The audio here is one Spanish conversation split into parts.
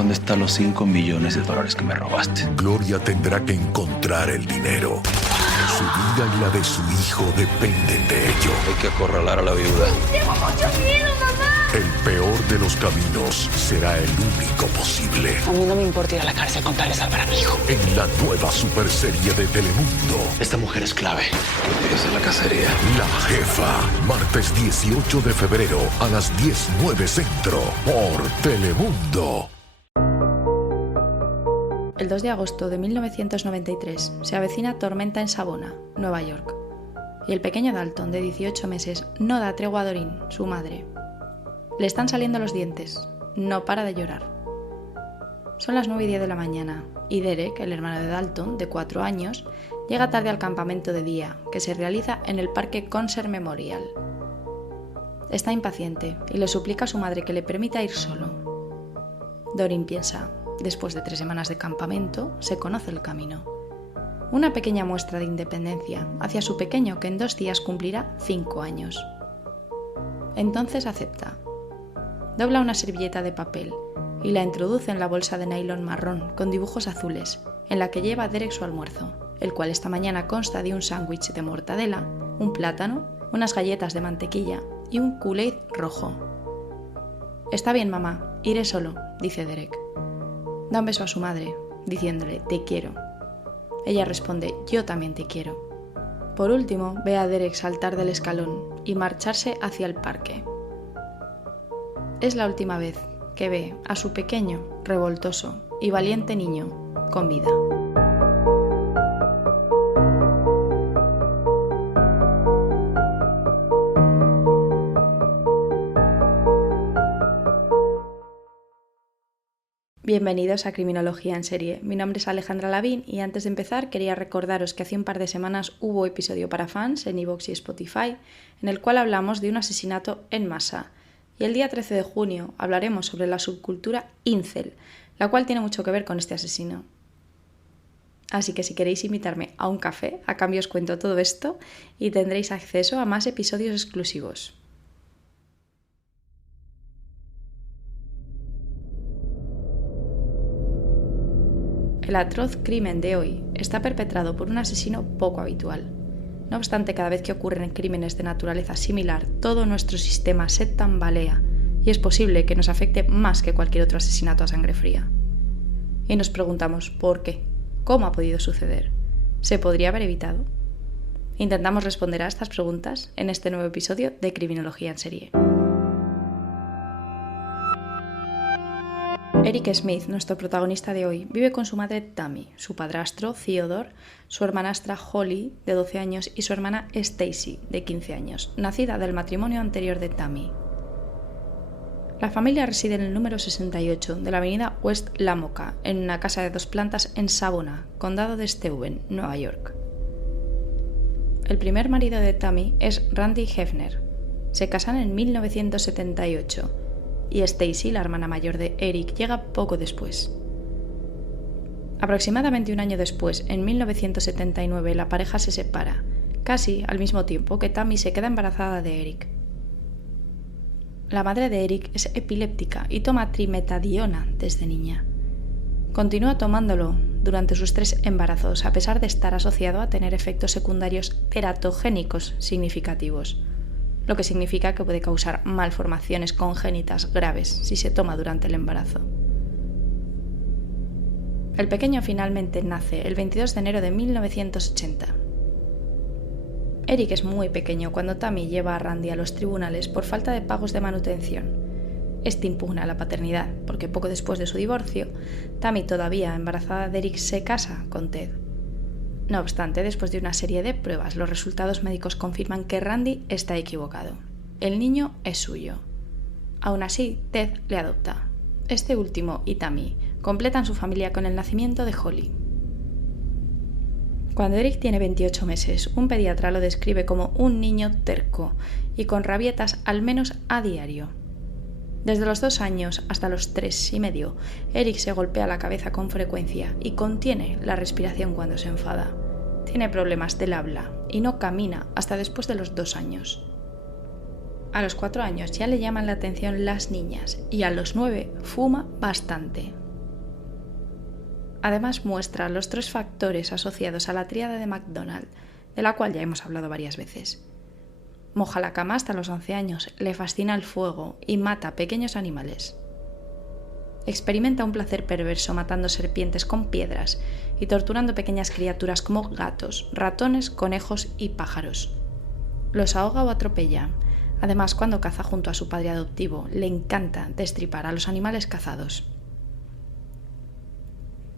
¿Dónde están los $5 millones que me robaste? Gloria tendrá que encontrar el dinero. Su vida y la de su hijo dependen de ello. Hay que acorralar a la viuda. ¡Tengo mucho miedo, mamá! El peor de los caminos será el único posible. A mí no me importa ir a la cárcel con tal de salvar a mi hijo. En la nueva superserie de Telemundo, Esta mujer es clave. Esa es la cacería. La Jefa. Martes 18 de febrero a las 10:09 Centro por Telemundo. El 2 de agosto de 1993 se avecina tormenta en Savona, Nueva York, y el pequeño Dalton de 18 meses no da tregua a Doreen, su madre. Le están saliendo los dientes, no para de llorar. Son las 9:10 de la mañana y Derek, el hermano de Dalton, de 4 años, llega tarde al campamento de día, que se realiza en el Parque Concert Memorial. Está impaciente y le suplica a su madre que le permita ir solo. Doreen piensa: después de 3 semanas de campamento, se conoce el camino. Una pequeña muestra de independencia hacia su pequeño que en 2 días cumplirá 5 años. Entonces acepta. Dobla una servilleta de papel y la introduce en la bolsa de nylon marrón con dibujos azules, en la que lleva Derek su almuerzo, el cual esta mañana consta de un sándwich de mortadela, un plátano, unas galletas de mantequilla y un Kool-Aid rojo. «Está bien, mamá, iré solo», dice Derek. Da un beso a su madre, diciéndole «te quiero». Ella responde «yo también te quiero». Por último, ve a Derek saltar del escalón y marcharse hacia el parque. Es la última vez que ve a su pequeño, revoltoso y valiente niño con vida. Bienvenidos a Criminología en Serie. Mi nombre es Alejandra Lavín y antes de empezar quería recordaros que hace un par de semanas hubo episodio para fans en iVoox y Spotify en el cual hablamos de un asesinato en masa. Y el día 13 de junio hablaremos sobre la subcultura incel, la cual tiene mucho que ver con este asesino. Así que si queréis invitarme a un café, a cambio os cuento todo esto y tendréis acceso a más episodios exclusivos. El atroz crimen de hoy está perpetrado por un asesino poco habitual. No obstante, cada vez que ocurren crímenes de naturaleza similar, todo nuestro sistema se tambalea y es posible que nos afecte más que cualquier otro asesinato a sangre fría. Y nos preguntamos ¿por qué? ¿Cómo ha podido suceder? ¿Se podría haber evitado? Intentamos responder a estas preguntas en este nuevo episodio de Criminología en Serie. Eric Smith, nuestro protagonista de hoy, vive con su madre Tammy, su padrastro Theodore, su hermanastra Holly, de 12 años, y su hermana Stacy, de 15 años, nacida del matrimonio anterior de Tammy. La familia reside en el número 68 de la avenida West Lamoka, en una casa de 2 plantas en Savona, condado de Steuben, Nueva York. El primer marido de Tammy es Randy Hefner. Se casan en 1978. Y Stacy, la hermana mayor de Eric, llega poco después. Aproximadamente un año después, en 1979, la pareja se separa, casi al mismo tiempo que Tammy se queda embarazada de Eric. La madre de Eric es epiléptica y toma trimetadiona desde niña. Continúa tomándolo durante sus 3 embarazos, a pesar de estar asociado a tener efectos secundarios teratogénicos significativos, lo que significa que puede causar malformaciones congénitas graves si se toma durante el embarazo. El pequeño finalmente nace el 22 de enero de 1980. Eric es muy pequeño cuando Tammy lleva a Randy a los tribunales por falta de pagos de manutención. Este impugna la paternidad porque poco después de su divorcio, Tammy, todavía embarazada de Eric, se casa con Ted. No obstante, después de una serie de pruebas, los resultados médicos confirman que Randy está equivocado. El niño es suyo. Aún así, Ted le adopta. Este último y Tammy completan su familia con el nacimiento de Holly. Cuando Eric tiene 28 meses, un pediatra lo describe como un niño terco y con rabietas al menos a diario. Desde los 2 años hasta los 3 y medio, Eric se golpea la cabeza con frecuencia y contiene la respiración cuando se enfada. Tiene problemas del habla y no camina hasta después de los 2 años. A los 4 años ya le llaman la atención las niñas y a los 9 fuma bastante. Además muestra los 3 factores asociados a la tríada de McDonald, de la cual ya hemos hablado varias veces. Moja la cama hasta los 11 años, le fascina el fuego y mata pequeños animales. Experimenta un placer perverso matando serpientes con piedras y torturando pequeñas criaturas como gatos, ratones, conejos y pájaros. Los ahoga o atropella. Además, cuando caza junto a su padre adoptivo, le encanta destripar a los animales cazados.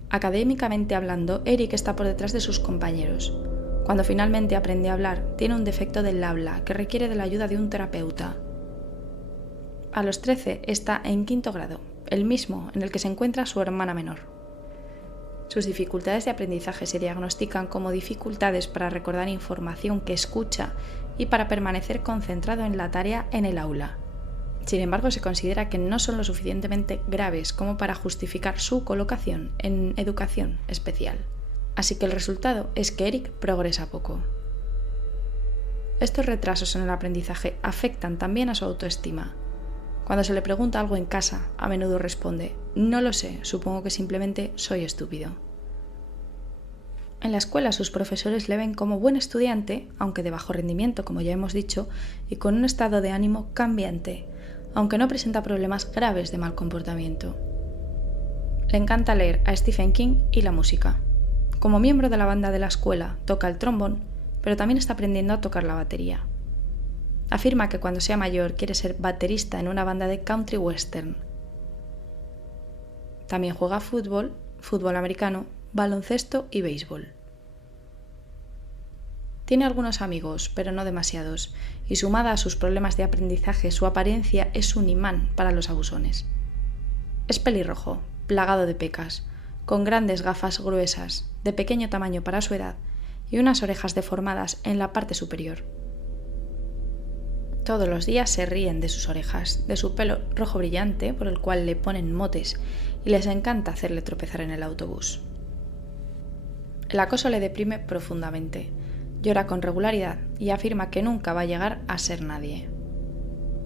Académicamente hablando, Eric está por detrás de sus compañeros. Cuando finalmente aprende a hablar, tiene un defecto del habla que requiere de la ayuda de un terapeuta. A los 13 está en 5º grado, el mismo en el que se encuentra su hermana menor. Sus dificultades de aprendizaje se diagnostican como dificultades para recordar información que escucha y para permanecer concentrado en la tarea en el aula. Sin embargo, se considera que no son lo suficientemente graves como para justificar su colocación en educación especial. Así que el resultado es que Eric progresa poco. Estos retrasos en el aprendizaje afectan también a su autoestima. Cuando se le pregunta algo en casa, a menudo responde: no lo sé, supongo que simplemente soy estúpido. En la escuela sus profesores le ven como buen estudiante, aunque de bajo rendimiento, como ya hemos dicho, y con un estado de ánimo cambiante, aunque no presenta problemas graves de mal comportamiento. Le encanta leer a Stephen King y la música. Como miembro de la banda de la escuela, toca el trombón, pero también está aprendiendo a tocar la batería. Afirma que cuando sea mayor quiere ser baterista en una banda de country western. También juega fútbol, fútbol americano, baloncesto y béisbol. Tiene algunos amigos, pero no demasiados, y sumada a sus problemas de aprendizaje, su apariencia es un imán para los abusones. Es pelirrojo, plagado de pecas, con grandes gafas gruesas, de pequeño tamaño para su edad, y unas orejas deformadas en la parte superior. Todos los días se ríen de sus orejas, de su pelo rojo brillante, por el cual le ponen motes, y les encanta hacerle tropezar en el autobús. El acoso le deprime profundamente. Llora con regularidad y afirma que nunca va a llegar a ser nadie.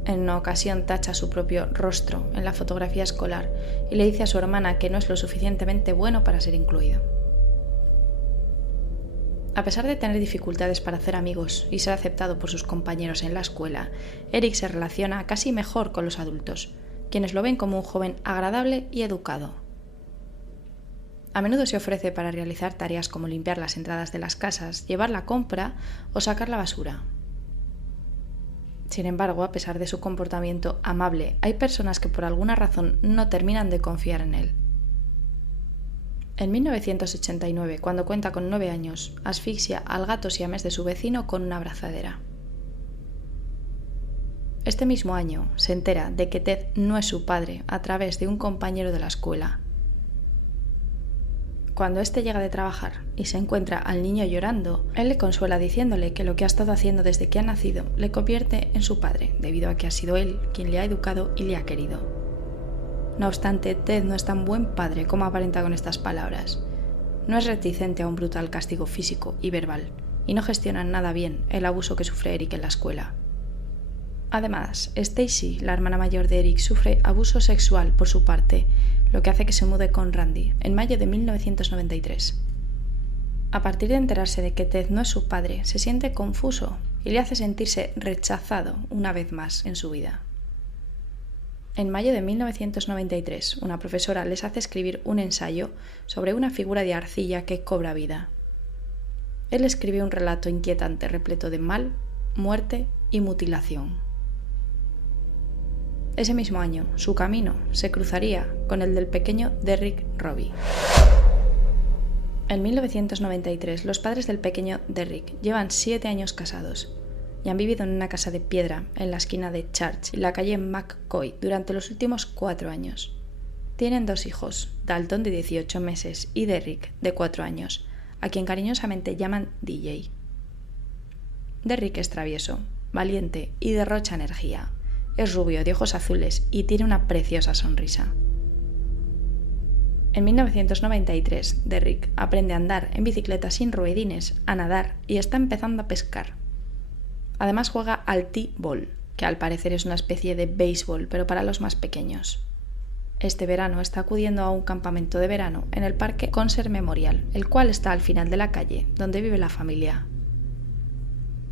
En una ocasión tacha su propio rostro en la fotografía escolar y le dice a su hermana que no es lo suficientemente bueno para ser incluido. A pesar de tener dificultades para hacer amigos y ser aceptado por sus compañeros en la escuela, Eric se relaciona casi mejor con los adultos, quienes lo ven como un joven agradable y educado. A menudo se ofrece para realizar tareas como limpiar las entradas de las casas, llevar la compra o sacar la basura. Sin embargo, a pesar de su comportamiento amable, hay personas que por alguna razón no terminan de confiar en él. En 1989, cuando cuenta con 9 años, asfixia al gato siamés de su vecino con una abrazadera. Este mismo año se entera de que Ted no es su padre a través de un compañero de la escuela. Cuando éste llega de trabajar y se encuentra al niño llorando, él le consuela diciéndole que lo que ha estado haciendo desde que ha nacido le convierte en su padre, debido a que ha sido él quien le ha educado y le ha querido. No obstante, Ted no es tan buen padre como aparenta con estas palabras. No es reticente a un brutal castigo físico y verbal, y no gestiona nada bien el abuso que sufre Eric en la escuela. Además, Stacy, la hermana mayor de Eric, sufre abuso sexual por su parte, lo que hace que se mude con Randy en mayo de 1993. A partir de enterarse de que Ted no es su padre, se siente confuso y le hace sentirse rechazado una vez más en su vida. En mayo de 1993, una profesora les hace escribir un ensayo sobre una figura de arcilla que cobra vida. Él escribe un relato inquietante repleto de mal, muerte y mutilación. Ese mismo año, su camino se cruzaría con el del pequeño Derrick Robbie. En 1993, los padres del pequeño Derrick llevan 7 años casados y han vivido en una casa de piedra en la esquina de Church y la calle McCoy durante los últimos 4 años. Tienen 2 hijos, Dalton de 18 meses y Derrick de 4 años, a quien cariñosamente llaman DJ. Derrick es travieso, valiente y derrocha energía. Es rubio, de ojos azules y tiene una preciosa sonrisa. En 1993, Derrick aprende a andar en bicicleta sin ruedines, a nadar y está empezando a pescar. Además juega al T-ball, que al parecer es una especie de béisbol, pero para los más pequeños. Este verano está acudiendo a un campamento de verano en el Parque Concert Memorial, el cual está al final de la calle, donde vive la familia.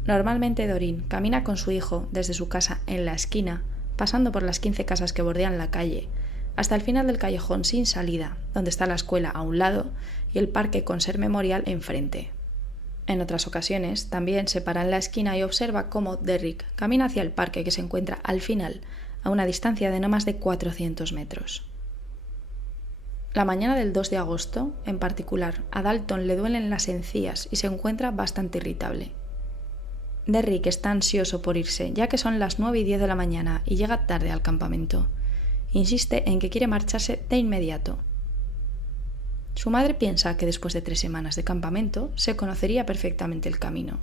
Normalmente Doreen camina con su hijo desde su casa en la esquina, pasando por las 15 casas que bordean la calle, hasta el final del callejón sin salida, donde está la escuela a un lado y el Parque Concert Memorial enfrente. En otras ocasiones también se para en la esquina y observa cómo Derrick camina hacia el parque que se encuentra al final, a una distancia de no más de 400 metros. La mañana del 2 de agosto, en particular, a Dalton le duelen las encías y se encuentra bastante irritable. Derrick está ansioso por irse, ya que son las 9:10 de la mañana y llega tarde al campamento. Insiste en que quiere marcharse de inmediato. Su madre piensa que después de 3 semanas de campamento se conocería perfectamente el camino.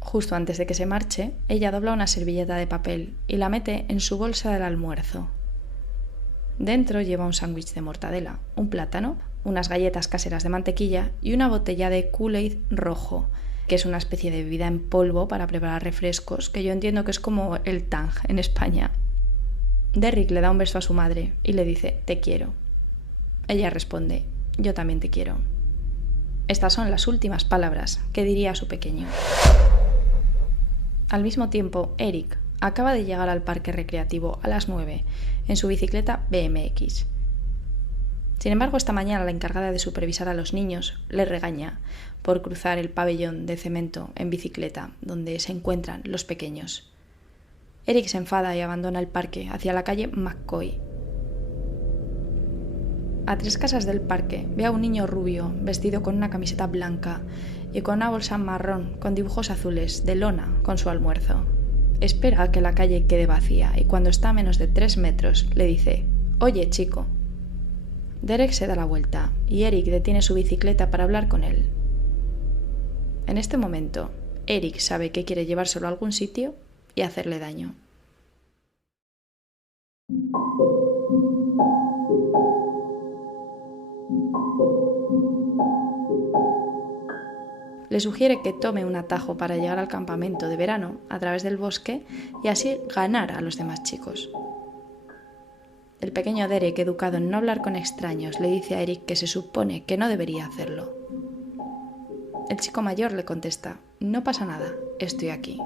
Justo antes de que se marche, ella dobla una servilleta de papel y la mete en su bolsa del almuerzo. Dentro lleva un sándwich de mortadela, un plátano, unas galletas caseras de mantequilla y una botella de Kool-Aid rojo, que es una especie de bebida en polvo para preparar refrescos, que yo entiendo que es como el Tang en España. Derrick le da un beso a su madre y le dice «te quiero». Ella responde «yo también te quiero». Estas son las últimas palabras que diría a su pequeño. Al mismo tiempo, Eric acaba de llegar al parque recreativo a las 9 en su bicicleta BMX. Sin embargo, esta mañana la encargada de supervisar a los niños le regaña por cruzar el pabellón de cemento en bicicleta donde se encuentran los pequeños. Eric se enfada y abandona el parque hacia la calle McCoy. A 3 casas del parque ve a un niño rubio vestido con una camiseta blanca y con una bolsa marrón con dibujos azules de lona con su almuerzo. Espera a que la calle quede vacía y cuando está a menos de 3 metros le dice «Oye, chico». Derek se da la vuelta y Eric detiene su bicicleta para hablar con él. En este momento, Eric sabe que quiere llevárselo a algún sitio y hacerle daño. Le sugiere que tome un atajo para llegar al campamento de verano a través del bosque y así ganar a los demás chicos. El pequeño Derek, educado en no hablar con extraños, le dice a Eric que se supone que no debería hacerlo. El chico mayor le contesta, «No pasa nada, estoy aquí».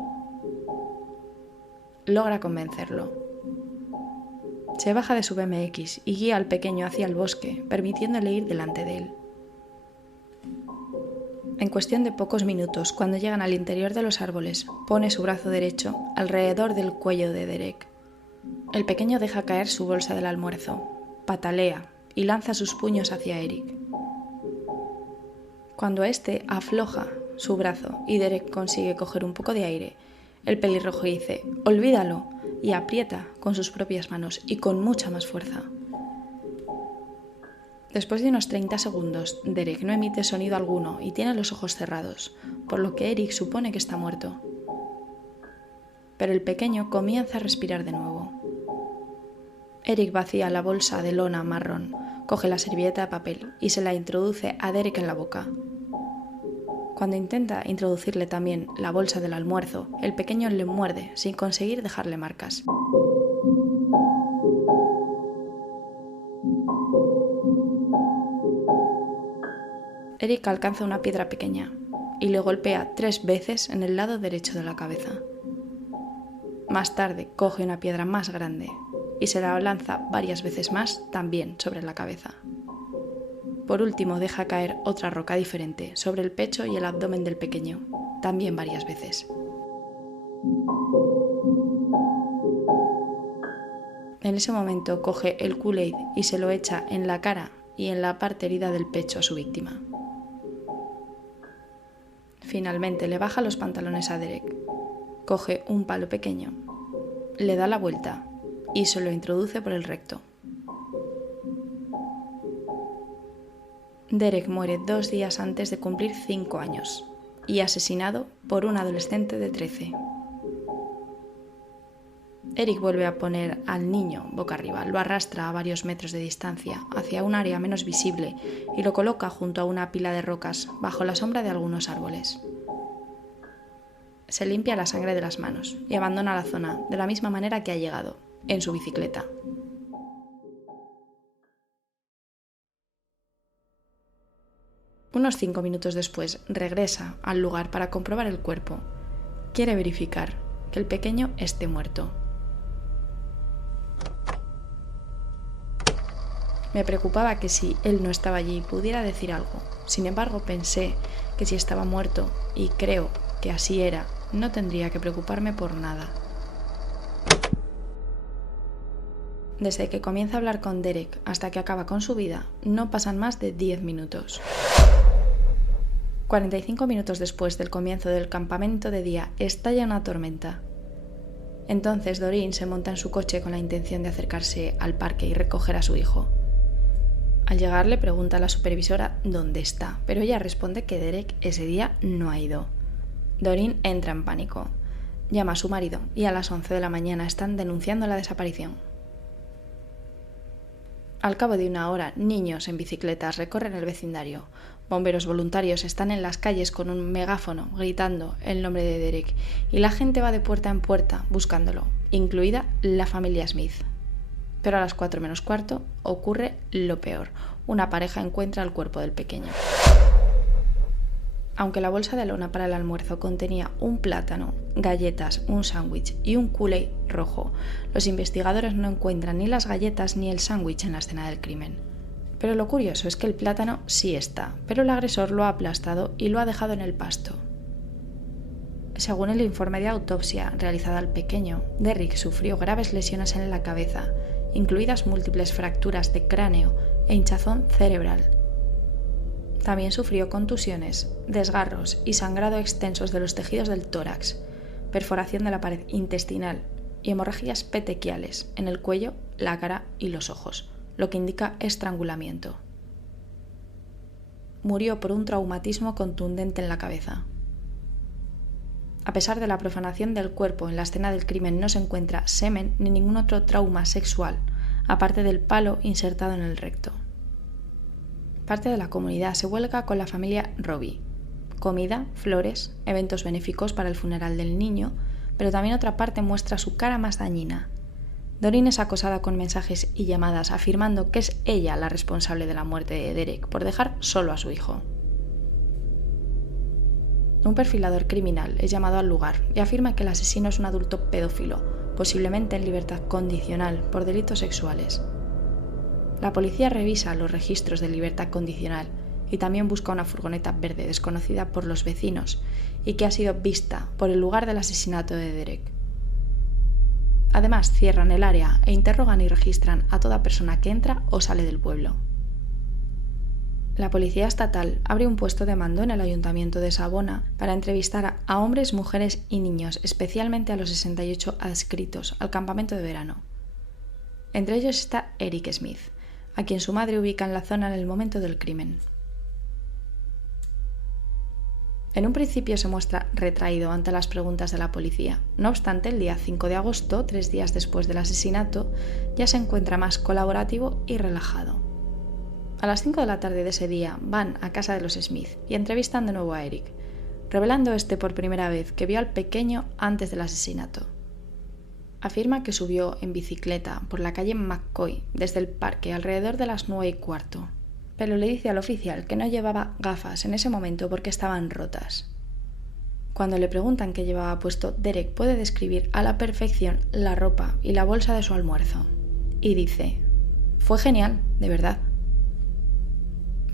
Logra convencerlo. Se baja de su BMX y guía al pequeño hacia el bosque, permitiéndole ir delante de él. En cuestión de pocos minutos, cuando llegan al interior de los árboles, pone su brazo derecho alrededor del cuello de Derek. El pequeño deja caer su bolsa del almuerzo, patalea y lanza sus puños hacia Eric. Cuando éste afloja su brazo y Derek consigue coger un poco de aire, el pelirrojo dice «olvídalo» y aprieta con sus propias manos y con mucha más fuerza. Después de unos 30 segundos, Derek no emite sonido alguno y tiene los ojos cerrados, por lo que Eric supone que está muerto. Pero el pequeño comienza a respirar de nuevo. Eric vacía la bolsa de lona marrón, coge la servilleta de papel y se la introduce a Derek en la boca. Cuando intenta introducirle también la bolsa del almuerzo, el pequeño le muerde sin conseguir dejarle marcas. Eric alcanza una piedra pequeña y le golpea 3 veces en el lado derecho de la cabeza. Más tarde coge una piedra más grande y se la lanza varias veces más también sobre la cabeza. Por último deja caer otra roca diferente sobre el pecho y el abdomen del pequeño, también varias veces. En ese momento coge el Kool-Aid y se lo echa en la cara y en la parte herida del pecho a su víctima. Finalmente le baja los pantalones a Derek, coge un palo pequeño, le da la vuelta y se lo introduce por el recto. Derek muere 2 días antes de cumplir 5 años y asesinado por un adolescente de 13. Eric vuelve a poner al niño boca arriba, lo arrastra a varios metros de distancia hacia un área menos visible y lo coloca junto a una pila de rocas bajo la sombra de algunos árboles. Se limpia la sangre de las manos y abandona la zona de la misma manera que ha llegado, en su bicicleta. Unos 5 minutos después regresa al lugar para comprobar el cuerpo. Quiere verificar que el pequeño esté muerto. Me preocupaba que si él no estaba allí pudiera decir algo. Sin embargo, pensé que si estaba muerto, y creo que así era, no tendría que preocuparme por nada. Desde que comienza a hablar con Derek hasta que acaba con su vida, no pasan más de 10 minutos. 45 minutos después del comienzo del campamento de día, estalla una tormenta. Entonces Doreen se monta en su coche con la intención de acercarse al parque y recoger a su hijo. Al llegar le pregunta a la supervisora dónde está, pero ella responde que Derek ese día no ha ido. Doreen entra en pánico. Llama a su marido y a las 11 de la mañana están denunciando la desaparición. Al cabo de una hora, niños en bicicletas recorren el vecindario. Bomberos voluntarios están en las calles con un megáfono gritando el nombre de Derek y la gente va de puerta en puerta buscándolo, incluida la familia Smith. Pero a las 4 menos cuarto ocurre lo peor. Una pareja encuentra el cuerpo del pequeño. Aunque la bolsa de lona para el almuerzo contenía un plátano, galletas, un sándwich y un Kool-Aid rojo, los investigadores no encuentran ni las galletas ni el sándwich en la escena del crimen. Pero lo curioso es que el plátano sí está, pero el agresor lo ha aplastado y lo ha dejado en el pasto. Según el informe de autopsia realizado al pequeño, Derek sufrió graves lesiones en la cabeza, incluidas múltiples fracturas de cráneo e hinchazón cerebral. También sufrió contusiones, desgarros y sangrado extensos de los tejidos del tórax, perforación de la pared intestinal y hemorragias petequiales en el cuello, la cara y los ojos, lo que indica estrangulamiento. Murió por un traumatismo contundente en la cabeza. A pesar de la profanación del cuerpo, en la escena del crimen no se encuentra semen ni ningún otro trauma sexual, aparte del palo insertado en el recto. Parte de la comunidad se vuelca con la familia Robbie. Comida, flores, eventos benéficos para el funeral del niño, pero también otra parte muestra su cara más dañina. Doreen es acosada con mensajes y llamadas afirmando que es ella la responsable de la muerte de Derek por dejar solo a su hijo. Un perfilador criminal es llamado al lugar y afirma que el asesino es un adulto pedófilo, posiblemente en libertad condicional por delitos sexuales. La policía revisa los registros de libertad condicional y también busca una furgoneta verde desconocida por los vecinos y que ha sido vista por el lugar del asesinato de Derek. Además, cierran el área e interrogan y registran a toda persona que entra o sale del pueblo. La policía estatal abre un puesto de mando en el ayuntamiento de Savona para entrevistar a hombres, mujeres y niños, especialmente a los 68 adscritos al campamento de verano. Entre ellos está Eric Smith, a quien su madre ubica en la zona en el momento del crimen. En un principio se muestra retraído ante las preguntas de la policía. No obstante, el día 5 de agosto, 3 días después del asesinato, ya se encuentra más colaborativo y relajado. A las 5 de la tarde de ese día van a casa de los Smith y entrevistan de nuevo a Eric, revelando por primera vez que vio al pequeño antes del asesinato. Afirma que subió en bicicleta por la calle McCoy desde el parque alrededor de las 9:15, pero le dice al oficial que no llevaba gafas en ese momento porque estaban rotas. Cuando le preguntan qué llevaba puesto, Derek puede describir a la perfección la ropa y la bolsa de su almuerzo. Y dice: «Fue genial, de verdad».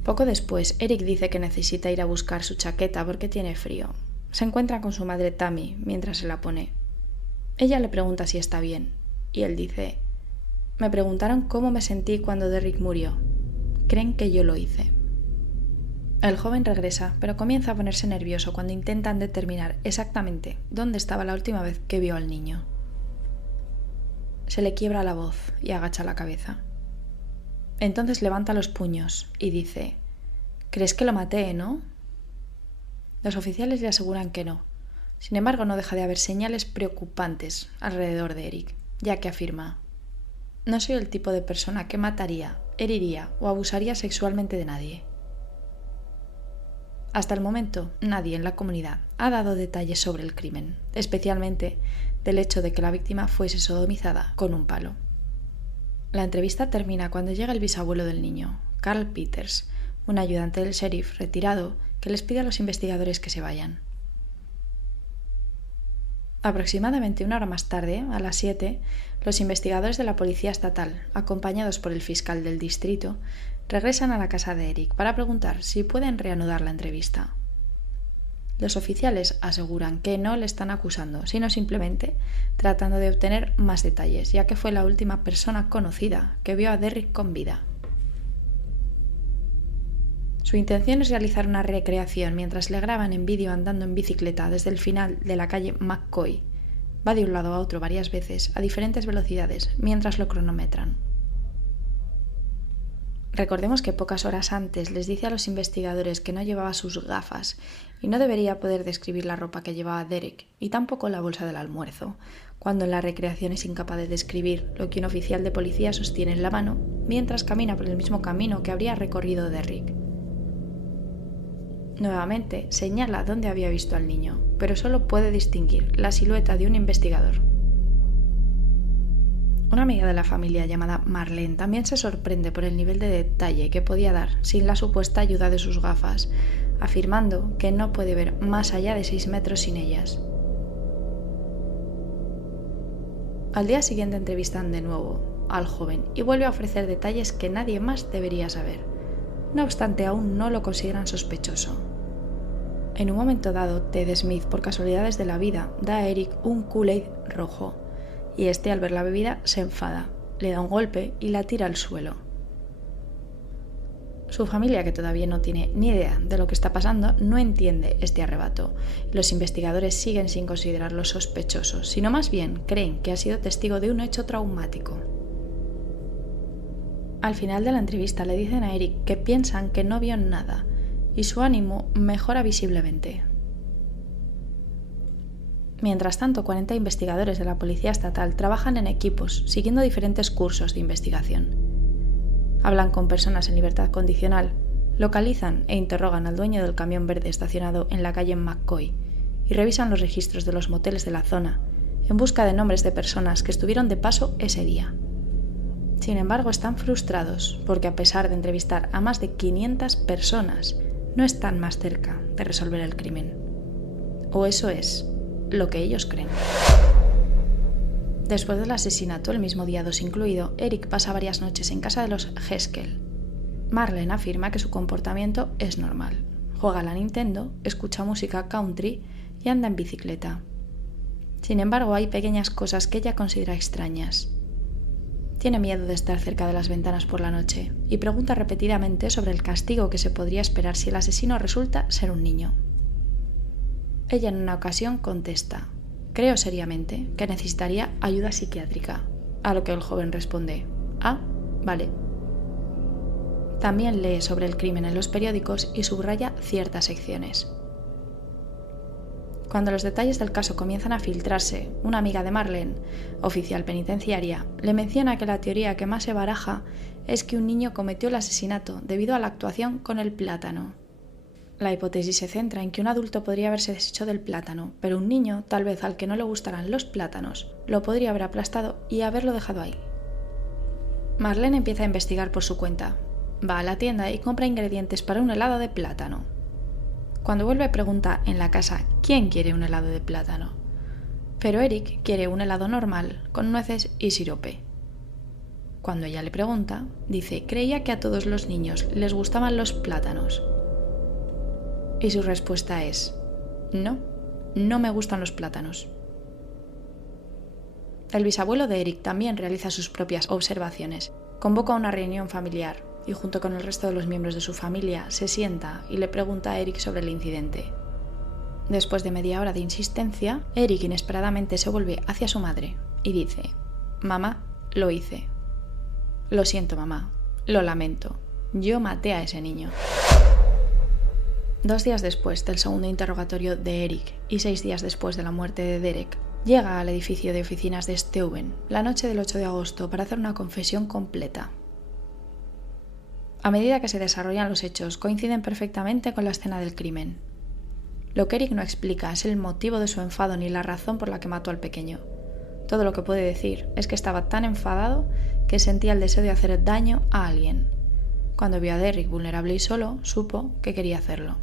Poco después, Eric dice que necesita ir a buscar su chaqueta porque tiene frío. Se encuentra con su madre Tammy mientras se la pone. Ella le pregunta si está bien, y él dice: «Me preguntaron cómo me sentí cuando Derek murió. Creen que yo lo hice». El joven regresa, pero comienza a ponerse nervioso cuando intentan determinar exactamente dónde estaba la última vez que vio al niño. Se le quiebra la voz y agacha la cabeza. Entonces levanta los puños y dice: «¿Crees que lo maté, no?». Los oficiales le aseguran que no. Sin embargo, no deja de haber señales preocupantes alrededor de Eric, ya que afirma: «No soy el tipo de persona que mataría, heriría o abusaría sexualmente de nadie». Hasta el momento, nadie en la comunidad ha dado detalles sobre el crimen, especialmente del hecho de que la víctima fuese sodomizada con un palo. La entrevista termina cuando llega el bisabuelo del niño, Carl Peters, un ayudante del sheriff retirado que les pide a los investigadores que se vayan. Aproximadamente una hora más tarde, a las 7, los investigadores de la policía estatal, acompañados por el fiscal del distrito, regresan a la casa de Eric para preguntar si pueden reanudar la entrevista. Los oficiales aseguran que no le están acusando, sino simplemente tratando de obtener más detalles, ya que fue la última persona conocida que vio a Derrick con vida. Su intención es realizar una recreación mientras le graban en vídeo andando en bicicleta desde el final de la calle McCoy. Va de un lado a otro varias veces a diferentes velocidades mientras lo cronometran. Recordemos que pocas horas antes les dice a los investigadores que no llevaba sus gafas y no debería poder describir la ropa que llevaba Derek y tampoco la bolsa del almuerzo, cuando en la recreación es incapaz de describir lo que un oficial de policía sostiene en la mano mientras camina por el mismo camino que habría recorrido Derrick. Nuevamente señala dónde había visto al niño, pero solo puede distinguir la silueta de un investigador. Una amiga de la familia llamada Marlene también se sorprende por el nivel de detalle que podía dar sin la supuesta ayuda de sus gafas, afirmando que no puede ver más allá de 6 metros sin ellas. Al día siguiente entrevistan de nuevo al joven y vuelve a ofrecer detalles que nadie más debería saber. No obstante, aún no lo consideran sospechoso. En un momento dado, Ted Smith, por casualidades de la vida, da a Eric un Kool-Aid rojo, y este, al ver la bebida, se enfada, le da un golpe y la tira al suelo. Su familia, que todavía no tiene ni idea de lo que está pasando, no entiende este arrebato. Los investigadores siguen sin considerarlo sospechoso, sino más bien creen que ha sido testigo de un hecho traumático. Al final de la entrevista le dicen a Eric que piensan que no vio nada y su ánimo mejora visiblemente. Mientras tanto, 40 investigadores de la policía estatal trabajan en equipos, siguiendo diferentes cursos de investigación. Hablan con personas en libertad condicional, localizan e interrogan al dueño del camión verde estacionado en la calle McCoy y revisan los registros de los moteles de la zona en busca de nombres de personas que estuvieron de paso ese día. Sin embargo, están frustrados porque a pesar de entrevistar a más de 500 personas, no están más cerca de resolver el crimen. O eso es lo que ellos creen. Después del asesinato, el mismo día 2 incluido, Eric pasa varias noches en casa de los Haskell. Marlene afirma que su comportamiento es normal. Juega a la Nintendo, escucha música country y anda en bicicleta. Sin embargo, hay pequeñas cosas que ella considera extrañas. Tiene miedo de estar cerca de las ventanas por la noche y pregunta repetidamente sobre el castigo que se podría esperar si el asesino resulta ser un niño. Ella en una ocasión contesta: «Creo seriamente que necesitaría ayuda psiquiátrica», a lo que el joven responde: «Ah, vale». También lee sobre el crimen en los periódicos y subraya ciertas secciones. Cuando los detalles del caso comienzan a filtrarse, una amiga de Marlene, oficial penitenciaria, le menciona que la teoría que más se baraja es que un niño cometió el asesinato debido a la actuación con el plátano. La hipótesis se centra en que un adulto podría haberse deshecho del plátano, pero un niño, tal vez al que no le gustaran los plátanos, lo podría haber aplastado y haberlo dejado ahí. Marlene empieza a investigar por su cuenta. Va a la tienda y compra ingredientes para un helado de plátano. Cuando vuelve, pregunta en la casa quién quiere un helado de plátano. Pero Eric quiere un helado normal, con nueces y sirope. Cuando ella le pregunta, dice: creía que a todos los niños les gustaban los plátanos. Y su respuesta es: no, no me gustan los plátanos. El bisabuelo de Eric también realiza sus propias observaciones. Convoca una reunión familiar y junto con el resto de los miembros de su familia se sienta y le pregunta a Eric sobre el incidente. Después de media hora de insistencia, Eric inesperadamente se vuelve hacia su madre y dice: «Mamá, lo hice. Lo siento, mamá. Lo lamento. Yo maté a ese niño». 2 días después del segundo interrogatorio de Eric y 6 días después de la muerte de Derek, llega al edificio de oficinas de Steuben la noche del 8 de agosto para hacer una confesión completa. A medida que se desarrollan los hechos, coinciden perfectamente con la escena del crimen. Lo que Eric no explica es el motivo de su enfado ni la razón por la que mató al pequeño. Todo lo que puede decir es que estaba tan enfadado que sentía el deseo de hacer daño a alguien. Cuando vio a Derrick vulnerable y solo, supo que quería hacerlo.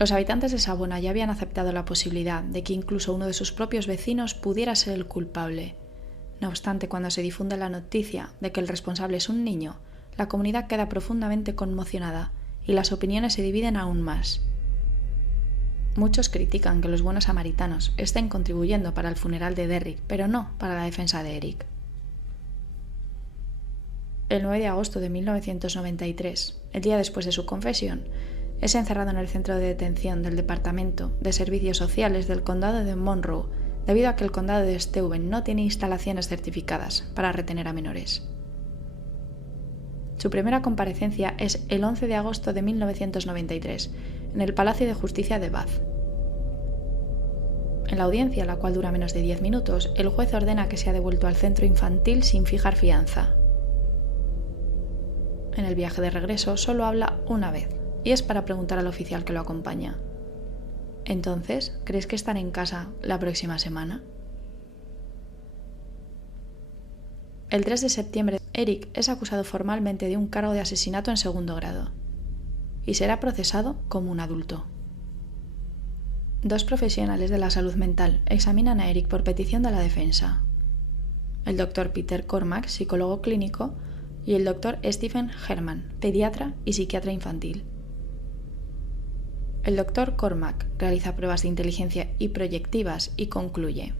Los habitantes de Savona ya habían aceptado la posibilidad de que incluso uno de sus propios vecinos pudiera ser el culpable. No obstante, cuando se difunde la noticia de que el responsable es un niño, la comunidad queda profundamente conmocionada y las opiniones se dividen aún más. Muchos critican que los buenos samaritanos estén contribuyendo para el funeral de Derrick, pero no para la defensa de Eric. El 9 de agosto de 1993, el día después de su confesión, es encerrado en el centro de detención del Departamento de Servicios Sociales del Condado de Monroe, debido a que el Condado de Steuben no tiene instalaciones certificadas para retener a menores. Su primera comparecencia es el 11 de agosto de 1993, en el Palacio de Justicia de Bath. En la audiencia, la cual dura menos de 10 minutos, el juez ordena que sea devuelto al centro infantil sin fijar fianza. En el viaje de regreso solo habla una vez, y es para preguntar al oficial que lo acompaña: ¿entonces crees que estaré en casa la próxima semana? El 3 de septiembre, Eric es acusado formalmente de un cargo de asesinato en segundo grado y será procesado como un adulto. Dos profesionales de la salud mental examinan a Eric por petición de la defensa: el Dr. Peter Cormack, psicólogo clínico, y el Dr. Stephen Herman, pediatra y psiquiatra infantil. El Dr. Cormack realiza pruebas de inteligencia y proyectivas y concluye: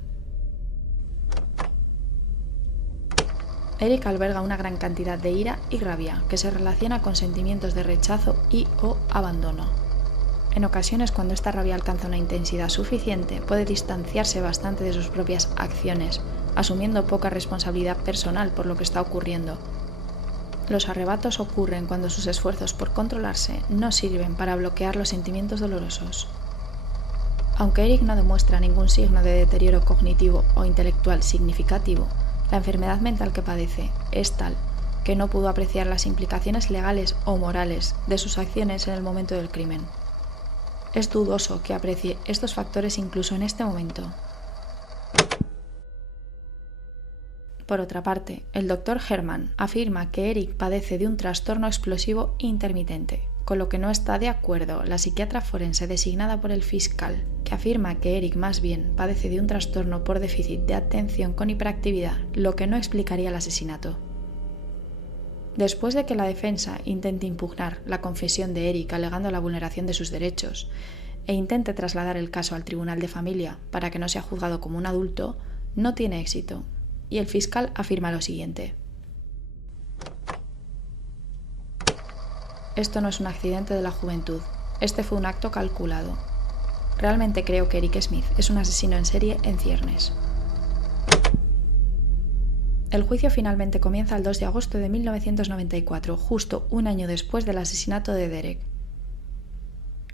Eric alberga una gran cantidad de ira y rabia que se relaciona con sentimientos de rechazo y o abandono. En ocasiones, cuando esta rabia alcanza una intensidad suficiente, puede distanciarse bastante de sus propias acciones, asumiendo poca responsabilidad personal por lo que está ocurriendo. Los arrebatos ocurren cuando sus esfuerzos por controlarse no sirven para bloquear los sentimientos dolorosos. Aunque Eric no demuestra ningún signo de deterioro cognitivo o intelectual significativo, la enfermedad mental que padece es tal que no pudo apreciar las implicaciones legales o morales de sus acciones en el momento del crimen. Es dudoso que aprecie estos factores incluso en este momento. Por otra parte, el Dr. Herman afirma que Eric padece de un trastorno explosivo intermitente, con lo que no está de acuerdo la psiquiatra forense designada por el fiscal, que afirma que Eric más bien padece de un trastorno por déficit de atención con hiperactividad, lo que no explicaría el asesinato. Después de que la defensa intente impugnar la confesión de Eric alegando la vulneración de sus derechos e intente trasladar el caso al Tribunal de Familia para que no sea juzgado como un adulto, no tiene éxito, y el fiscal afirma lo siguiente: esto no es un accidente de la juventud, este fue un acto calculado. Realmente creo que Eric Smith es un asesino en serie en ciernes. El juicio finalmente comienza el 2 de agosto de 1994, justo un año después del asesinato de Derek.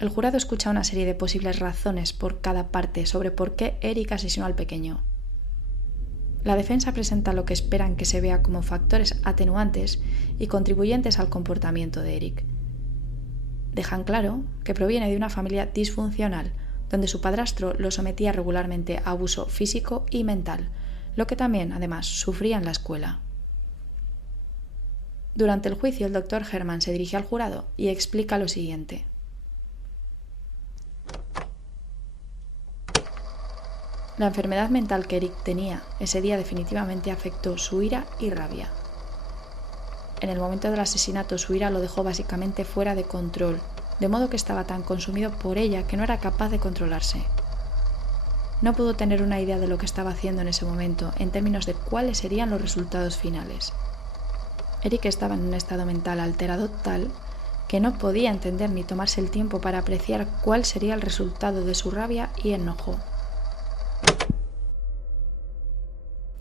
El jurado escucha una serie de posibles razones por cada parte sobre por qué Eric asesinó al pequeño. La defensa presenta lo que esperan que se vea como factores atenuantes y contribuyentes al comportamiento de Eric. Dejan claro que proviene de una familia disfuncional, donde su padrastro lo sometía regularmente a abuso físico y mental, lo que también, además, sufría en la escuela. Durante el juicio, el Dr. Herman se dirige al jurado y explica lo siguiente: la enfermedad mental que Eric tenía ese día definitivamente afectó su ira y rabia. En el momento del asesinato, su ira lo dejó básicamente fuera de control, de modo que estaba tan consumido por ella que no era capaz de controlarse. No pudo tener una idea de lo que estaba haciendo en ese momento en términos de cuáles serían los resultados finales. Eric estaba en un estado mental alterado tal que no podía entender ni tomarse el tiempo para apreciar cuál sería el resultado de su rabia y enojo.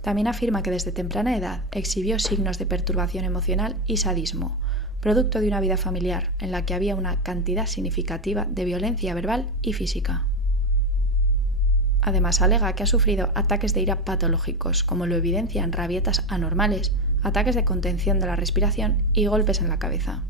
También afirma que desde temprana edad exhibió signos de perturbación emocional y sadismo, producto de una vida familiar en la que había una cantidad significativa de violencia verbal y física. Además, alega que ha sufrido ataques de ira patológicos, como lo evidencian rabietas anormales, ataques de contención de la respiración y golpes en la cabeza.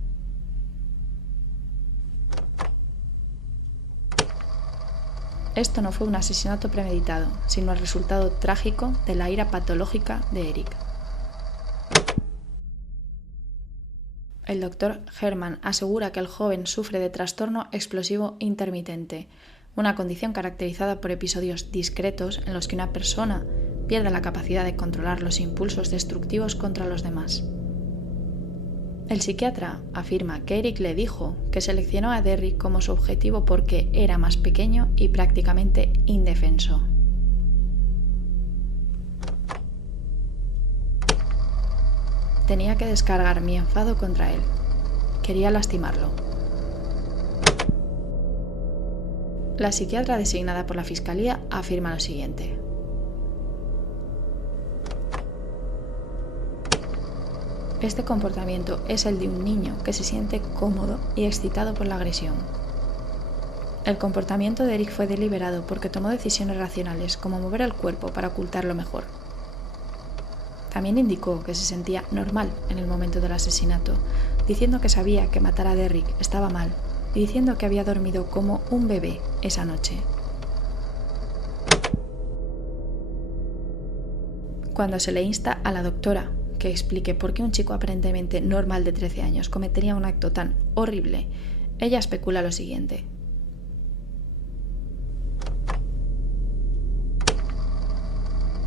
Esto no fue un asesinato premeditado, sino el resultado trágico de la ira patológica de Eric. El doctor Herman asegura que el joven sufre de trastorno explosivo intermitente, una condición caracterizada por episodios discretos en los que una persona pierde la capacidad de controlar los impulsos destructivos contra los demás. El psiquiatra afirma que Eric le dijo que seleccionó a Derrick como su objetivo porque era más pequeño y prácticamente indefenso. Tenía que descargar mi enfado contra él. Quería lastimarlo. La psiquiatra designada por la Fiscalía afirma lo siguiente. Este comportamiento es el de un niño que se siente cómodo y excitado por la agresión. El comportamiento de Eric fue deliberado porque tomó decisiones racionales como mover el cuerpo para ocultarlo mejor. También indicó que se sentía normal en el momento del asesinato, diciendo que sabía que matar a Derrick estaba mal y diciendo que había dormido como un bebé esa noche. Cuando se le insta a la doctora que explique por qué un chico aparentemente normal de 13 años cometería un acto tan horrible, ella especula lo siguiente.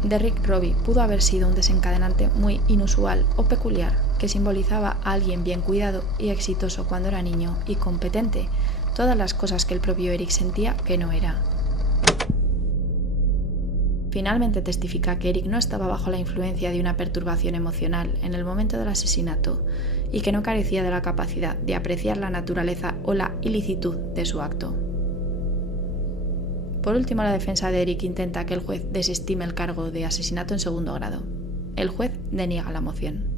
Derrick Robbie pudo haber sido un desencadenante muy inusual o peculiar que simbolizaba a alguien bien cuidado y exitoso cuando era niño y competente, todas las cosas que el propio Eric sentía que no era. Finalmente testifica que Eric no estaba bajo la influencia de una perturbación emocional en el momento del asesinato y que no carecía de la capacidad de apreciar la naturaleza o la ilicitud de su acto. Por último, la defensa de Eric intenta que el juez desestime el cargo de asesinato en segundo grado. El juez deniega la moción.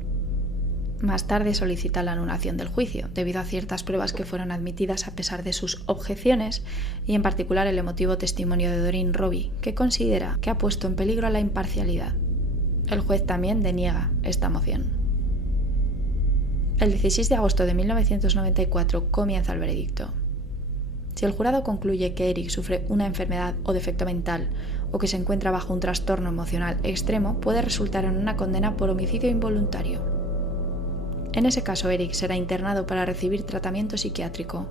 Más tarde solicita la anulación del juicio, debido a ciertas pruebas que fueron admitidas a pesar de sus objeciones, y en particular el emotivo testimonio de Doreen Robbie, que considera que ha puesto en peligro la imparcialidad. El juez también deniega esta moción. El 16 de agosto de 1994 comienza el veredicto. Si el jurado concluye que Eric sufre una enfermedad o defecto mental o que se encuentra bajo un trastorno emocional extremo, puede resultar en una condena por homicidio involuntario. En ese caso, Eric será internado para recibir tratamiento psiquiátrico.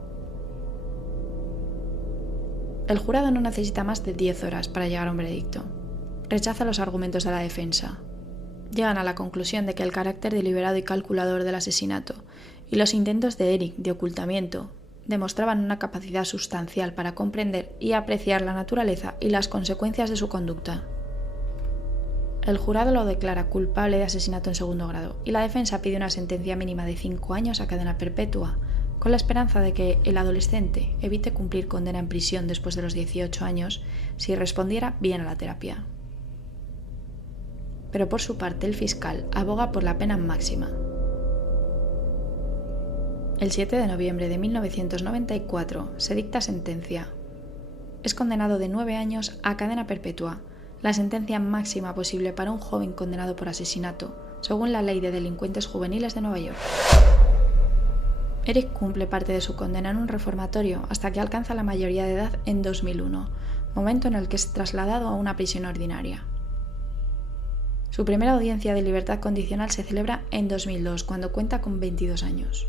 El jurado no necesita más de 10 horas para llegar a un veredicto. Rechaza los argumentos de la defensa. Llegan a la conclusión de que el carácter deliberado y calculador del asesinato y los intentos de Eric de ocultamiento demostraban una capacidad sustancial para comprender y apreciar la naturaleza y las consecuencias de su conducta. El jurado lo declara culpable de asesinato en segundo grado y la defensa pide una sentencia mínima de 5 años a cadena perpetua, con la esperanza de que el adolescente evite cumplir condena en prisión después de los 18 años si respondiera bien a la terapia. Pero por su parte el fiscal aboga por la pena máxima. El 7 de noviembre de 1994 se dicta sentencia. Es condenado de 9 años a cadena perpetua, la sentencia máxima posible para un joven condenado por asesinato, según la Ley de Delincuentes Juveniles de Nueva York. Eric cumple parte de su condena en un reformatorio hasta que alcanza la mayoría de edad en 2001, momento en el que es trasladado a una prisión ordinaria. Su primera audiencia de libertad condicional se celebra en 2002, cuando cuenta con 22 años.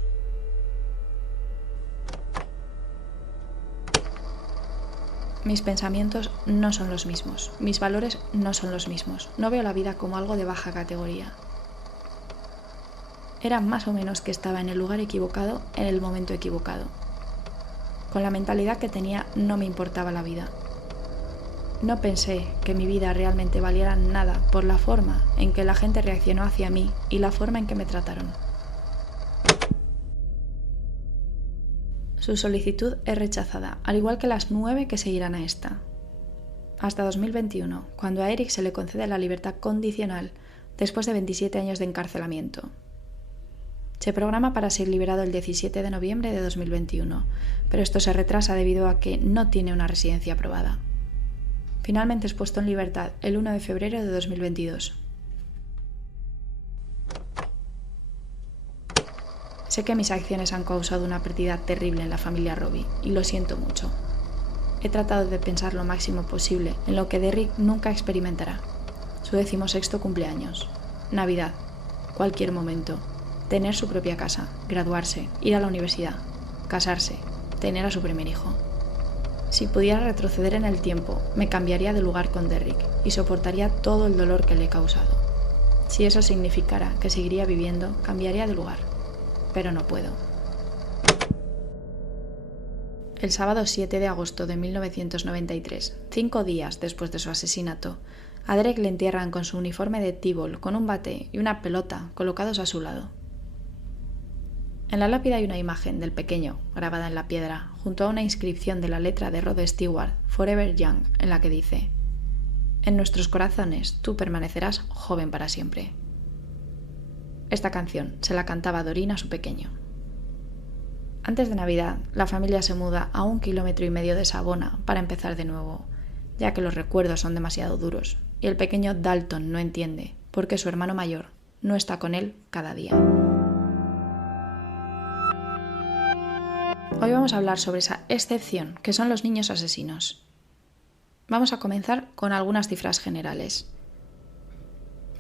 Mis pensamientos no son los mismos, mis valores no son los mismos, no veo la vida como algo de baja categoría. Era más o menos que estaba en el lugar equivocado, en el momento equivocado. Con la mentalidad que tenía no me importaba la vida. No pensé que mi vida realmente valiera nada por la forma en que la gente reaccionó hacia mí y la forma en que me trataron. Su solicitud es rechazada, al igual que las 9 que seguirán a esta. Hasta 2021, cuando a Eric se le concede la libertad condicional después de 27 años de encarcelamiento. Se programa para ser liberado el 17 de noviembre de 2021, pero esto se retrasa debido a que no tiene una residencia aprobada. Finalmente es puesto en libertad el 1 de febrero de 2022. Sé que mis acciones han causado una pérdida terrible en la familia Robbie y lo siento mucho. He tratado de pensar lo máximo posible en lo que Derrick nunca experimentará. Su 16º cumpleaños, Navidad, cualquier momento. tener su propia casa, graduarse, ir a la universidad, casarse, tener a su primer hijo. Si pudiera retroceder en el tiempo, me cambiaría de lugar con Derrick y soportaría todo el dolor que le he causado. Si eso significara que seguiría viviendo, cambiaría de lugar. Pero no puedo. El sábado 7 de agosto de 1993, 5 días después de su asesinato, a Derek le entierran con su uniforme de T-ball, con un bate y una pelota colocados a su lado. En la lápida hay una imagen del pequeño, grabada en la piedra, junto a una inscripción de la letra de Rod Stewart, Forever Young, en la que dice: «En nuestros corazones tú permanecerás joven para siempre». Esta canción se la cantaba Doreen a su pequeño. Antes de Navidad, la familia se muda a 1,5 kilómetros de Savona para empezar de nuevo, ya que los recuerdos son demasiado duros, y el pequeño Dalton no entiende por qué su hermano mayor no está con él cada día. Hoy vamos a hablar sobre esa excepción que son los niños asesinos. Vamos a comenzar con algunas cifras generales.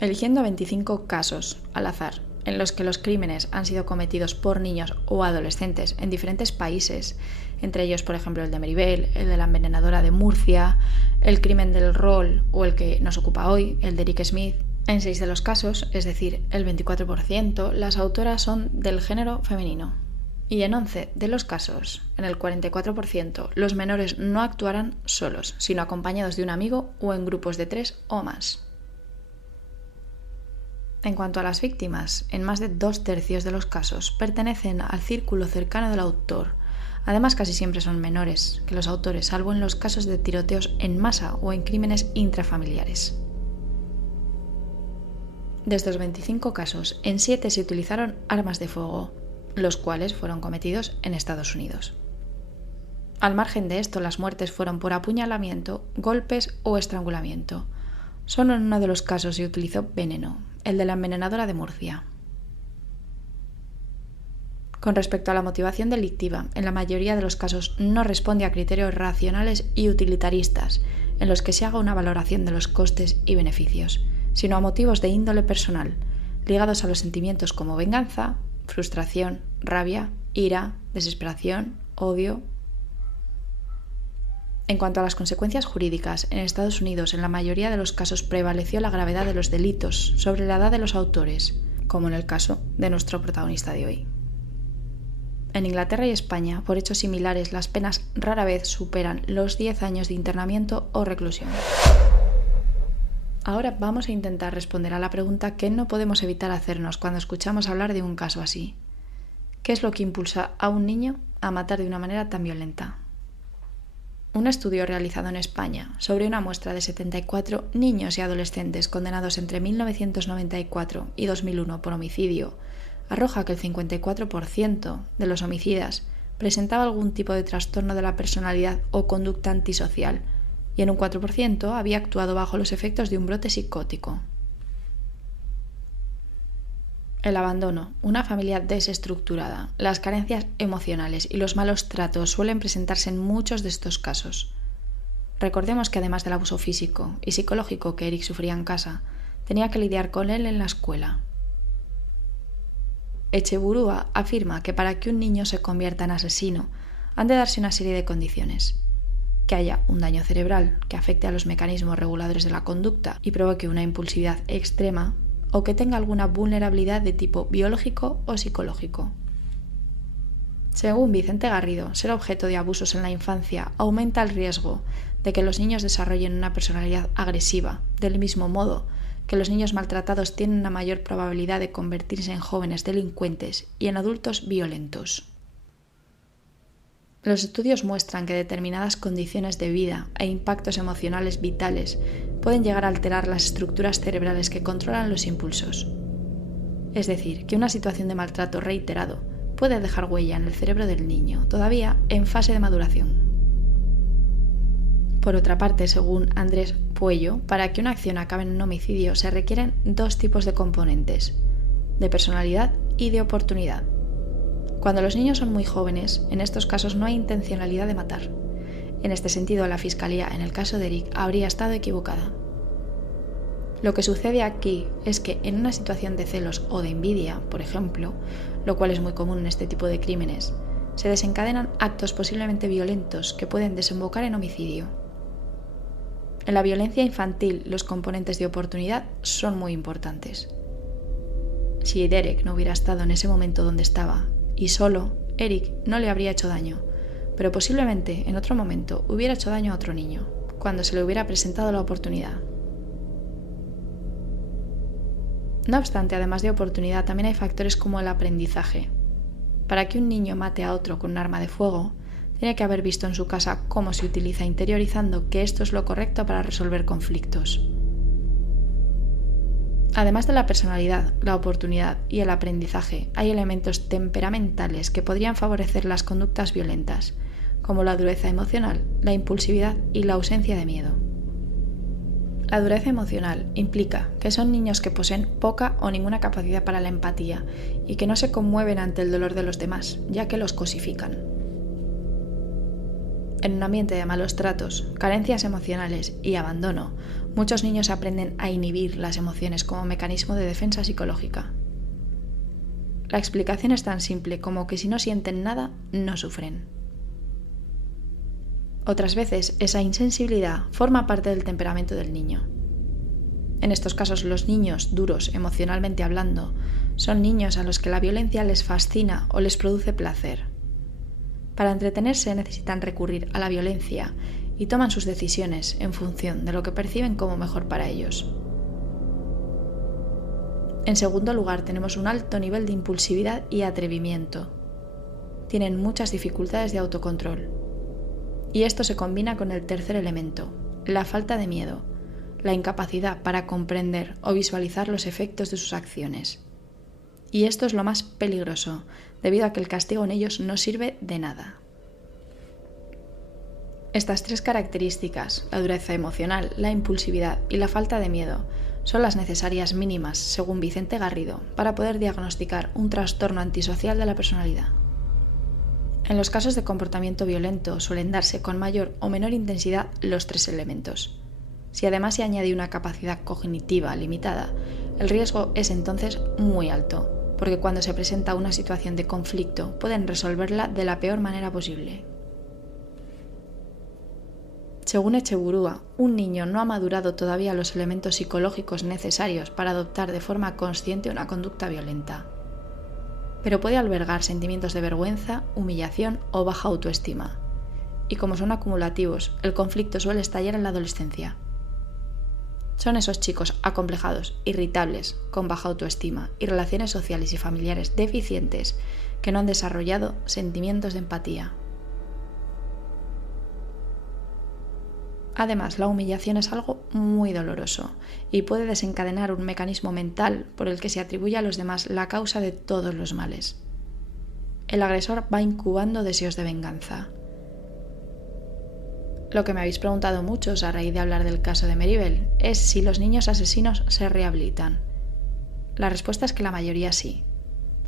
Eligiendo 25 casos al azar en los que los crímenes han sido cometidos por niños o adolescentes en diferentes países, entre ellos, por ejemplo, el de Meribel, el de la envenenadora de Murcia, el crimen del rol o el que nos ocupa hoy, el de Eric Smith. En 6 de los casos, es decir, el 24%, las autoras son del género femenino. Y en 11 de los casos, en el 44%, los menores no actuarán solos, sino acompañados de un amigo o en grupos de 3 o más. En cuanto a las víctimas, en más de 2/3 de los casos pertenecen al círculo cercano del autor. Además, casi siempre son menores que los autores, salvo en los casos de tiroteos en masa o en crímenes intrafamiliares. De estos 25 casos, en 7 se utilizaron armas de fuego, los cuales fueron cometidos en Estados Unidos. Al margen de esto, las muertes fueron por apuñalamiento, golpes o estrangulamiento. Solo en uno de los casos se utilizó veneno, el de la envenenadora de Murcia. Con respecto a la motivación delictiva, en la mayoría de los casos no responde a criterios racionales y utilitaristas, en los que se haga una valoración de los costes y beneficios, sino a motivos de índole personal, ligados a los sentimientos como venganza, frustración, rabia, ira, desesperación, odio. En cuanto a las consecuencias jurídicas, en Estados Unidos en la mayoría de los casos prevaleció la gravedad de los delitos sobre la edad de los autores, como en el caso de nuestro protagonista de hoy. En Inglaterra y España, por hechos similares, las penas rara vez superan los 10 años de internamiento o reclusión. Ahora vamos a intentar responder a la pregunta que no podemos evitar hacernos cuando escuchamos hablar de un caso así. ¿Qué es lo que impulsa a un niño a matar de una manera tan violenta? Un estudio realizado en España sobre una muestra de 74 niños y adolescentes condenados entre 1994 y 2001 por homicidio arroja que el 54% de los homicidas presentaba algún tipo de trastorno de la personalidad o conducta antisocial, y en un 4% había actuado bajo los efectos de un brote psicótico. El abandono, una familia desestructurada, las carencias emocionales y los malos tratos suelen presentarse en muchos de estos casos. Recordemos que además del abuso físico y psicológico que Eric sufría en casa, tenía que lidiar con él en la escuela. Echeburúa afirma que para que un niño se convierta en asesino, han de darse una serie de condiciones: que haya un daño cerebral que afecte a los mecanismos reguladores de la conducta y provoque una impulsividad extrema, o que tenga alguna vulnerabilidad de tipo biológico o psicológico. Según Vicente Garrido, ser objeto de abusos en la infancia aumenta el riesgo de que los niños desarrollen una personalidad agresiva, del mismo modo que los niños maltratados tienen una mayor probabilidad de convertirse en jóvenes delincuentes y en adultos violentos. Los estudios muestran que determinadas condiciones de vida e impactos emocionales vitales pueden llegar a alterar las estructuras cerebrales que controlan los impulsos. Es decir, que una situación de maltrato reiterado puede dejar huella en el cerebro del niño, todavía en fase de maduración. Por otra parte, según Andrés Puello, para que una acción acabe en un homicidio se requieren 2 tipos de componentes: de personalidad y de oportunidad. Cuando los niños son muy jóvenes, en estos casos no hay intencionalidad de matar. En este sentido, la Fiscalía, en el caso de Eric, habría estado equivocada. Lo que sucede aquí es que en una situación de celos o de envidia, por ejemplo, lo cual es muy común en este tipo de crímenes, se desencadenan actos posiblemente violentos que pueden desembocar en homicidio. En la violencia infantil, los componentes de oportunidad son muy importantes. Si Derek no hubiera estado en ese momento donde estaba, y solo, Eric no le habría hecho daño, pero posiblemente en otro momento hubiera hecho daño a otro niño, cuando se le hubiera presentado la oportunidad. No obstante, además de oportunidad, también hay factores como el aprendizaje. Para que un niño mate a otro con un arma de fuego, tiene que haber visto en su casa cómo se utiliza, interiorizando que esto es lo correcto para resolver conflictos. Además de la personalidad, la oportunidad y el aprendizaje, hay elementos temperamentales que podrían favorecer las conductas violentas, como la dureza emocional, la impulsividad y la ausencia de miedo. La dureza emocional implica que son niños que poseen poca o ninguna capacidad para la empatía y que no se conmueven ante el dolor de los demás, ya que los cosifican. En un ambiente de malos tratos, carencias emocionales y abandono, muchos niños aprenden a inhibir las emociones como mecanismo de defensa psicológica. La explicación es tan simple como que si no sienten nada, no sufren. Otras veces, esa insensibilidad forma parte del temperamento del niño. En estos casos, los niños duros, emocionalmente hablando, son niños a los que la violencia les fascina o les produce placer. Para entretenerse necesitan recurrir a la violencia y toman sus decisiones en función de lo que perciben como mejor para ellos. En segundo lugar, tenemos un alto nivel de impulsividad y atrevimiento. Tienen muchas dificultades de autocontrol. Y esto se combina con el tercer elemento, la falta de miedo, la incapacidad para comprender o visualizar los efectos de sus acciones. Y esto es lo más peligroso, debido a que el castigo en ellos no sirve de nada. Estas tres características, la dureza emocional, la impulsividad y la falta de miedo, son las necesarias mínimas, según Vicente Garrido, para poder diagnosticar un trastorno antisocial de la personalidad. En los casos de comportamiento violento suelen darse con mayor o menor intensidad los tres elementos. Si además se añade una capacidad cognitiva limitada, el riesgo es entonces muy alto, porque cuando se presenta una situación de conflicto pueden resolverla de la peor manera posible. Según Echeburúa, un niño no ha madurado todavía los elementos psicológicos necesarios para adoptar de forma consciente una conducta violenta, pero puede albergar sentimientos de vergüenza, humillación o baja autoestima. Y como son acumulativos, el conflicto suele estallar en la adolescencia. Son esos chicos acomplejados, irritables, con baja autoestima y relaciones sociales y familiares deficientes que no han desarrollado sentimientos de empatía. Además, la humillación es algo muy doloroso y puede desencadenar un mecanismo mental por el que se atribuye a los demás la causa de todos los males. El agresor va incubando deseos de venganza. Lo que me habéis preguntado muchos a raíz de hablar del caso de Meribel es si los niños asesinos se rehabilitan. La respuesta es que la mayoría sí.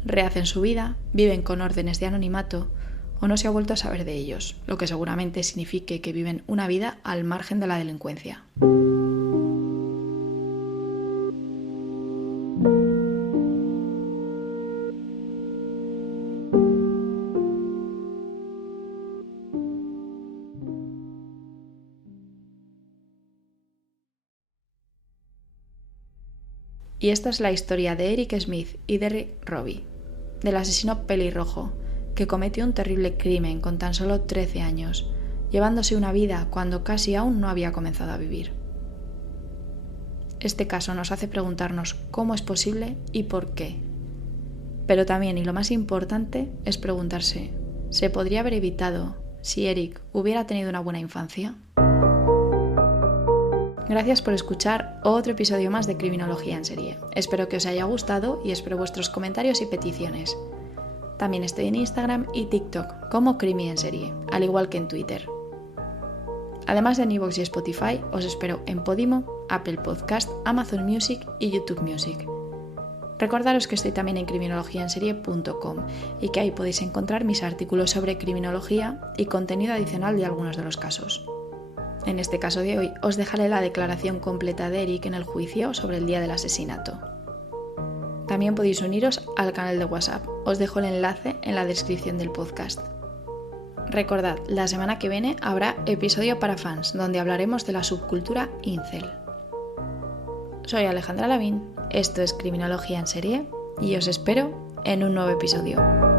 Rehacen su vida, viven con órdenes de anonimato, o no se ha vuelto a saber de ellos, lo que seguramente signifique que viven una vida al margen de la delincuencia. Y esta es la historia de Eric Smith y Derek Robbie, del asesino pelirrojo, que cometió un terrible crimen con tan solo 13 años, llevándose una vida cuando casi aún no había comenzado a vivir. Este caso nos hace preguntarnos cómo es posible y por qué. Pero también, y lo más importante, es preguntarse, ¿se podría haber evitado si Eric hubiera tenido una buena infancia? Gracias por escuchar otro episodio más de Criminología en Serie. Espero que os haya gustado y espero vuestros comentarios y peticiones. También estoy en Instagram y TikTok como Crimi en Serie, al igual que en Twitter. Además de en iVoox y Spotify, os espero en Podimo, Apple Podcast, Amazon Music y YouTube Music. Recordaros que estoy también en criminologiaenserie.com y que ahí podéis encontrar mis artículos sobre criminología y contenido adicional de algunos de los casos. En este caso de hoy os dejaré la declaración completa de Eric en el juicio sobre el día del asesinato. También podéis uniros al canal de WhatsApp, os dejo el enlace en la descripción del podcast. Recordad, la semana que viene habrá episodio para fans, donde hablaremos de la subcultura incel. Soy Alejandra Lavín, esto es Criminología en Serie y os espero en un nuevo episodio.